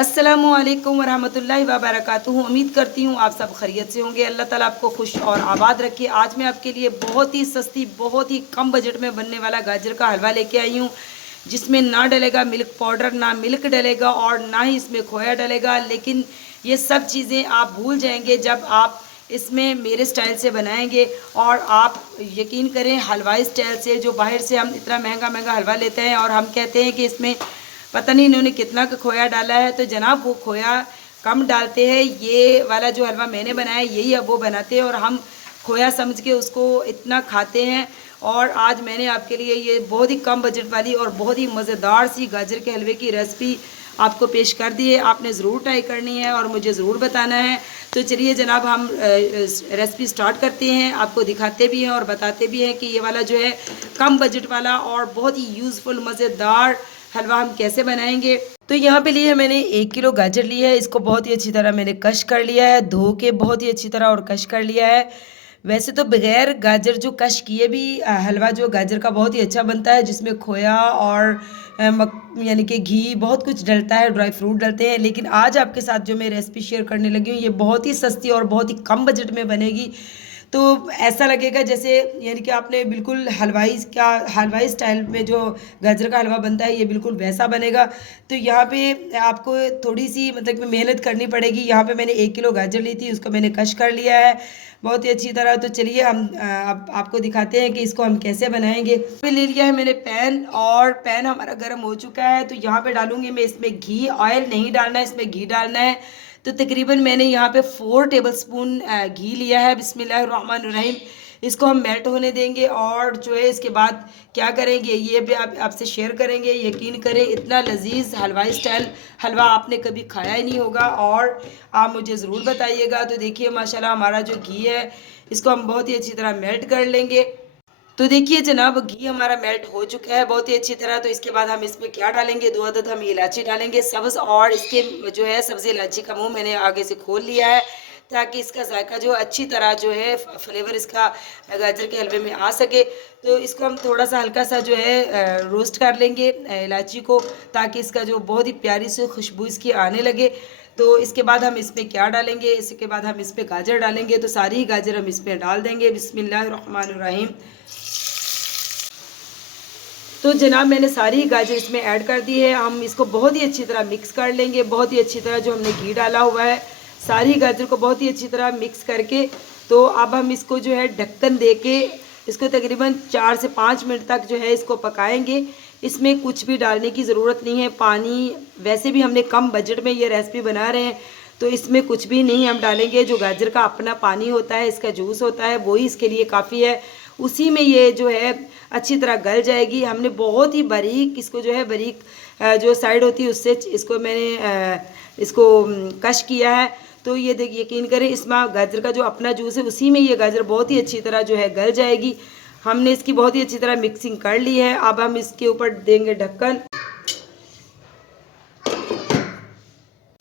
अस्सलामुअलैकुम वरहमतुल्लाहि वबरकातुहू। उम्मीद करती हूँ आप सब खैरियत से होंगे। अल्लाह ताला आपको खुश और आबाद रखे। आज मैं आपके लिए बहुत ही सस्ती, बहुत ही कम बजट में बनने वाला गाजर का हलवा लेके आई हूँ, जिसमें ना डलेगा मिल्क पाउडर, ना मिल्क डलेगा और ना ही इसमें खोया डलेगा। लेकिन ये सब चीज़ें आप भूल जाएंगे जब आप इसमें मेरे स्टाइल से बनाएंगे। और आप यकीन करें, हलवाई स्टाइल से, जो बाहर से हम इतना महंगा महंगा हलवा लेते हैं और हम कहते हैं कि इसमें पता नहीं इन्होंने कितना का खोया डाला है, तो जनाब वो खोया कम डालते हैं। ये वाला जो हलवा मैंने बनाया यही अब वो बनाते हैं और हम खोया समझ के उसको इतना खाते हैं। और आज मैंने आपके लिए ये बहुत ही कम बजट वाली और बहुत ही मज़ेदार सी गाजर के हलवे की रेसिपी आपको पेश कर दी है। आपने ज़रूर ट्राई करनी है और मुझे ज़रूर बताना है। तो चलिए जनाब, हम रेसिपी स्टार्ट करते हैं। आपको दिखाते भी हैं और बताते भी हैं कि ये वाला जो है कम बजट वाला और बहुत ही यूज़फुल मज़ेदार हलवा हम कैसे बनाएंगे। तो यहाँ पे लिए मैंने 1 किलो गाजर ली है। इसको बहुत ही अच्छी तरह मैंने कश कर लिया है, धो के बहुत ही अच्छी तरह और कश कर लिया है। वैसे तो बगैर गाजर जो कश किए भी हलवा जो गाजर का बहुत ही अच्छा बनता है, जिसमें खोया और यानी कि घी बहुत कुछ डलता है, ड्राई फ्रूट डलते हैं। लेकिन आज आपके साथ जो मैं रेसिपी शेयर करने लगी हूँ ये बहुत ही सस्ती और बहुत ही कम बजट में बनेगी। तो ऐसा लगेगा जैसे यानी कि आपने बिल्कुल हलवाई स्टाइल में जो गाजर का हलवा बनता है ये बिल्कुल वैसा बनेगा। तो यहाँ पे आपको थोड़ी सी मतलब कि मेहनत करनी पड़ेगी। यहाँ पे मैंने 1 किलो गाजर ली थी, उसको मैंने कश कर लिया है बहुत ही अच्छी तरह। तो चलिए हम आपको दिखाते हैं कि इसको हम कैसे बनाएंगे। पे ले लिया है मैंने पैन, और पैन हमारा गर्म हो चुका है। तो यहाँ पे डालूंगी मैं इसमें घी। ऑयल नहीं डालना है, इसमें घी डालना है। तो तकरीबन मैंने यहाँ पे 4 टेबलस्पून घी लिया है। बिस्मिल्लाहिर्रहमानिर्रहीम। इसको हम मेल्ट होने देंगे और जो है इसके बाद क्या करेंगे ये भी आपसे शेयर करेंगे। यकीन करें, इतना लजीज हलवाई स्टाइल हलवा आपने कभी खाया ही नहीं होगा और आप मुझे ज़रूर बताइएगा। तो देखिए माशाल्लाह हमारा जो घी है इसको हम बहुत ही अच्छी तरह मेल्ट कर लेंगे। तो देखिए जनाब, घी हमारा मेल्ट हो चुका है बहुत ही अच्छी तरह। तो इसके बाद हम इसमें क्या डालेंगे, 2 अदद हम इलायची डालेंगे सब्ज़, और इसके जो है सब्ज़ी इलायची का मुंह मैंने आगे से खोल लिया है ताकि इसका जायका जो अच्छी तरह जो है फ्लेवर इसका गाजर के हलवे में आ सके। तो इसको हम थोड़ा सा हल्का सा जो है रोस्ट कर लेंगे इलायची को, ताकि इसका जो बहुत ही प्यारी सी खुशबू इसकी आने लगे। तो इसके बाद हम इसमें क्या डालेंगे, इसके बाद हम इसमें गाजर डालेंगे। तो सारी ही गाजर हम इसमें डाल देंगे। बिस्मिल्लाहिर्रहमानिर्रहीम। तो जनाब मैंने सारी गाजर इसमें ऐड कर दी है। हम इसको बहुत ही अच्छी तरह मिक्स कर लेंगे, बहुत ही अच्छी तरह। जो हमने घी डाला हुआ है सारी गाजर को बहुत ही अच्छी तरह मिक्स करके, तो अब हम इसको जो है ढक्कन दे के इसको तकरीबन 4 से 5 मिनट तक जो है इसको पकाएंगे। इसमें कुछ भी डालने की ज़रूरत नहीं है। पानी, वैसे भी हमने कम बजट में ये रेसिपी बना रहे हैं तो इसमें कुछ भी नहीं हम डालेंगे। जो गाजर का अपना पानी होता है, इसका जूस होता है, वही इसके लिए काफ़ी है। उसी में ये जो है अच्छी तरह गल जाएगी। हमने बहुत ही बारीक इसको जो है बारीक जो साइड होती है उससे इसको मैंने इसको कश किया है। तो ये देखिए, यकीन करें इसमें गाजर का जो अपना जूस है उसी में ये गाजर बहुत ही अच्छी तरह जो है गल जाएगी। हमने इसकी बहुत ही अच्छी तरह मिक्सिंग कर ली है। अब हम इसके ऊपर देंगे ढक्कन।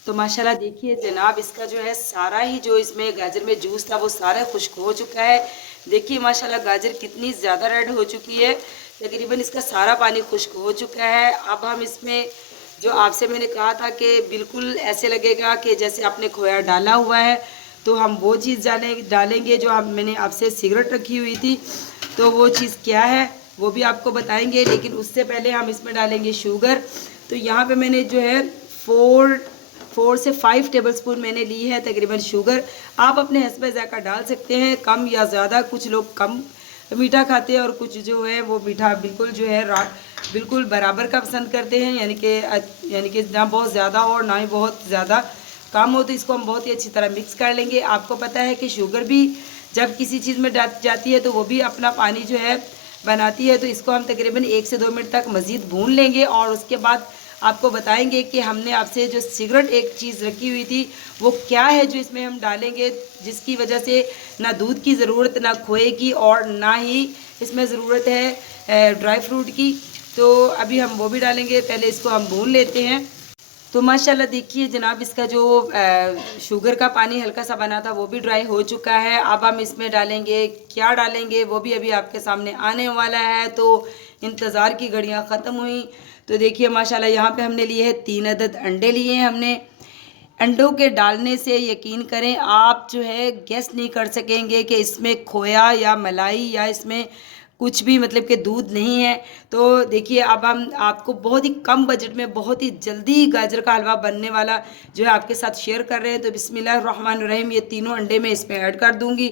तो माशाल्लाह देखिए जनाब, इसका जो है सारा ही जो इसमें गाजर में जूस था वो सारा खुश्क हो चुका है। देखिए माशाल्लाह गाजर कितनी ज़्यादा रेड हो चुकी है, तकरीबन इसका सारा पानी खुश्क हो चुका है। अब हम इसमें जो आपसे मैंने कहा था कि बिल्कुल ऐसे लगेगा कि जैसे आपने खोया डाला हुआ है, तो हम वो चीज़ डालेंगे जो मैंने आपसे सिगरेट रखी हुई थी। तो वो चीज़ क्या है वो भी आपको बताएंगे, लेकिन उससे पहले हम इसमें डालेंगे शुगर। तो यहाँ पे मैंने जो है 4 से 5 टेबलस्पून मैंने ली है तकरीबन शुगर। आप अपने हस्बे ज़ायक़ा डाल सकते हैं, कम या ज़्यादा। कुछ लोग कम मीठा खाते हैं और कुछ जो है वो मीठा बिल्कुल जो है बिल्कुल बराबर का पसंद करते हैं, यानी कि ना बहुत ज़्यादा और ना ही बहुत ज़्यादा कम हो। तो इसको हम बहुत ही अच्छी तरह मिक्स कर लेंगे। आपको पता है कि शुगर भी जब किसी चीज़ में जाती है तो वो भी अपना पानी जो है बनाती है। तो इसको हम तकरीबन 1 से 2 मिनट तक मज़ीद भून लेंगे और उसके बाद आपको बताएंगे कि हमने आपसे जो सिगरेट एक चीज़ रखी हुई थी वो क्या है जो इसमें हम डालेंगे, जिसकी वजह से ना दूध की ज़रूरत, ना खोए की, और ना ही इसमें ज़रूरत है ड्राई फ्रूट की। तो अभी हम वो भी डालेंगे, पहले इसको हम भून लेते हैं। तो माशाल्लाह देखिए जनाब, इसका जो शुगर का पानी हल्का सा बना था वो भी ड्राई हो चुका है। अब हम इसमें डालेंगे, क्या डालेंगे वो भी अभी आपके सामने आने वाला है। तो इंतज़ार की घड़ियां ख़त्म हुई। तो देखिए माशाल्लाह यहाँ पे हमने लिए हैं 3 अदद अंडे लिए हैं हमने। अंडों के डालने से यकीन करें आप जो है गेस नहीं कर सकेंगे कि इसमें खोया या मलाई या इसमें कुछ भी मतलब कि दूध नहीं है। तो देखिए अब हम आपको बहुत ही कम बजट में बहुत ही जल्दी गाजर का हलवा बनने वाला जो है आपके साथ शेयर कर रहे हैं। तो बिस्मिल्लाहिर्रहमानिर्रहीम ये तीनों अंडे मैं इसमें ऐड कर दूंगी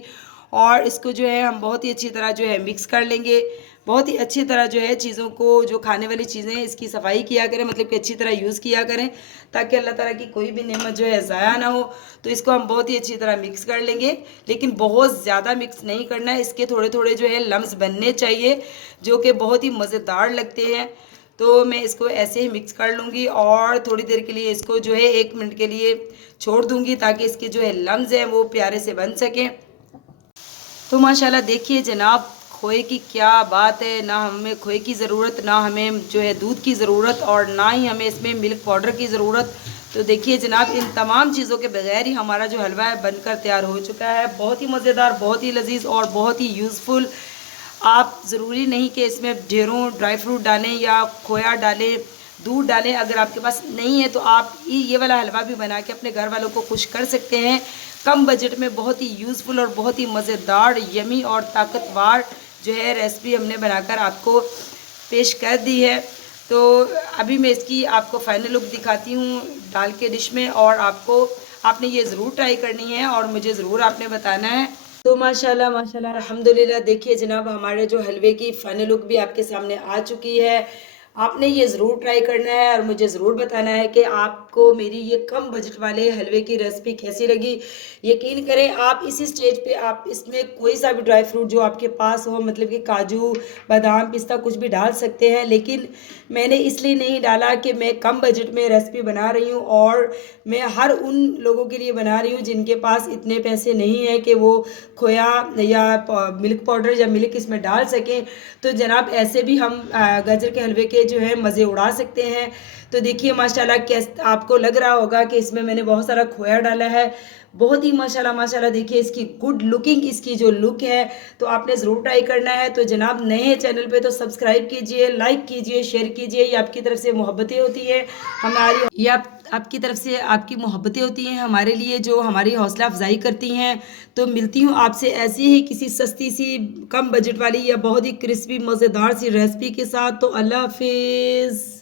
और इसको जो है हम बहुत ही अच्छी तरह जो है मिक्स कर लेंगे। बहुत ही अच्छी तरह जो है चीज़ों को, जो खाने वाली चीज़ें हैं इसकी सफाई किया करें, मतलब कि अच्छी तरह यूज़ किया करें ताकि अल्लाह ताला की कोई भी नेमत जो है ज़ाया ना हो। तो इसको हम बहुत ही अच्छी तरह मिक्स कर लेंगे, लेकिन बहुत ज़्यादा मिक्स नहीं करना है। इसके थोड़े थोड़े जो है लम्स बनने चाहिए जो कि बहुत ही मज़ेदार लगते हैं। तो मैं इसको ऐसे ही मिक्स कर लूँगी और थोड़ी देर के लिए इसको जो है 1 मिनट के लिए छोड़ दूँगी ताकि इसके जो है लम्स हैं वो प्यारे से बन सकें। तो माशाल्लाह देखिए जनाब, खोए की क्या बात है, ना हमें खोए की ज़रूरत, ना हमें जो है दूध की ज़रूरत और ना ही हमें इसमें मिल्क पाउडर की ज़रूरत। तो देखिए जनाब, इन तमाम चीज़ों के बगैर ही हमारा जो हलवा है बनकर तैयार हो चुका है। बहुत ही मज़ेदार, बहुत ही लजीज और बहुत ही यूज़फुल। आप ज़रूरी नहीं कि इसमें ढेरों ड्राई फ्रूट डालें या खोया डालें, दूध डालें। अगर आपके पास नहीं है तो आप ये वाला हलवा भी बना के अपने घर वालों को खुश कर सकते हैं। कम बजट में बहुत ही यूज़फुल और बहुत ही मज़ेदार, यमी और ताकतवर जो है रेसिपी हमने बनाकर आपको पेश कर दी है। तो अभी मैं इसकी आपको फाइनल लुक दिखाती हूँ डाल के डिश में, और आपने ये ज़रूर ट्राई करनी है और मुझे ज़रूर आपने बताना है। तो माशाल्लाह माशाल्लाह अल्हम्दुलिल्लाह, देखिए जनाब हमारे जो हलवे की फाइनल लुक भी आपके सामने आ चुकी है। आपने ये ज़रूर ट्राई करना है और मुझे ज़रूर बताना है कि आपको मेरी ये कम बजट वाले हलवे की रेसिपी कैसी लगी। यकीन करें आप इसी स्टेज पे आप इसमें कोई सा भी ड्राई फ्रूट जो आपके पास हो, मतलब कि काजू, बादाम, पिस्ता कुछ भी डाल सकते हैं, लेकिन मैंने इसलिए नहीं डाला कि मैं कम बजट में रेसिपी बना रही हूँ और मैं हर उन लोगों के लिए बना रही हूँ जिनके पास इतने पैसे नहीं हैं कि वो खोया या मिल्क पाउडर या मिल्क इसमें डाल सकें। तो जनाब ऐसे भी हम गाजर के हलवे के जो है मज़े उड़ा सकते हैं। तो देखिए माशाल्लाह, कैसे आपको लग रहा होगा कि इसमें मैंने बहुत सारा खोया डाला है। बहुत ही माशाल्लाह माशाल्लाह देखिए इसकी गुड लुकिंग, इसकी जो लुक है, तो आपने ज़रूर ट्राई करना है। तो जनाब नए हैं चैनल पे तो सब्सक्राइब कीजिए, लाइक कीजिए, शेयर कीजिए। ये आपकी तरफ से मोहब्बतें होती है हमारी, ये आपकी तरफ से आपकी मोहब्बतें होती हैं हमारे लिए, जो हमारी हौसला अफजाई करती हैं। तो मिलती हूँ आपसे ऐसी ही किसी सस्ती सी कम बजट वाली या बहुत ही क्रिस्पी मज़ेदार सी रेसिपी के साथ। तो अल्लाह हाफिज़।